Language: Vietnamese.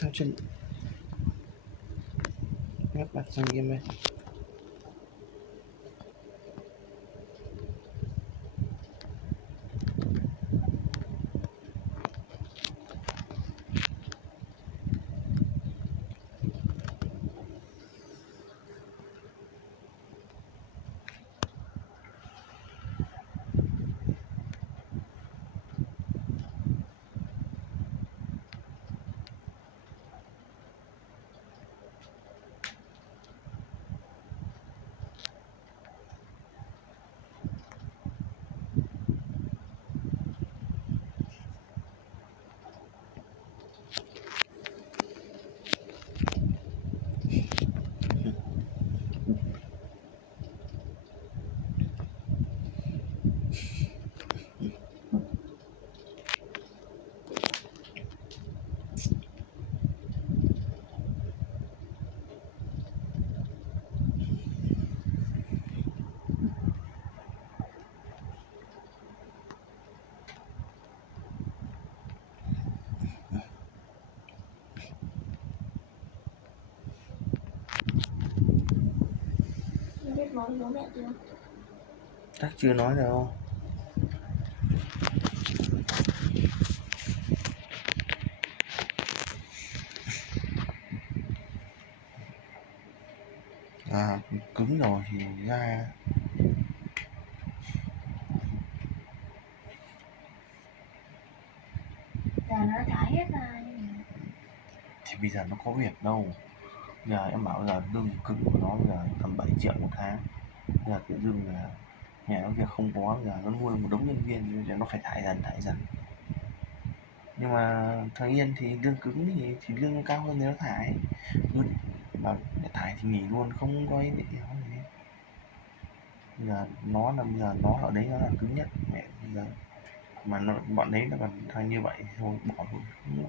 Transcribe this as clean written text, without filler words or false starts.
Sao chân ngắt mặt sang game này. Biết nói bố mẹ chưa? Chắc chưa nói đâu. Cứng rồi thì ra. Giờ nó thải hết ra. Thì bây giờ nó có việc đâu. Giờ em bảo giờ lương cứng của nó bây giờ tầm 7 triệu một tháng. Giờ tự dưng là nhà nó việc không có, giờ nó nuôi một đống nhân viên, giờ nó phải thải dần. Nhưng mà thằng Yên thì lương cứng thì lương nó cao hơn nếu thải. Mà để thải thì nghỉ luôn, không có ý định gì. Bây giờ nó ở đấy nó là cứng nhất mẹ. Bây giờ mà bọn đấy nó còn như vậy thì thôi bỏ luôn.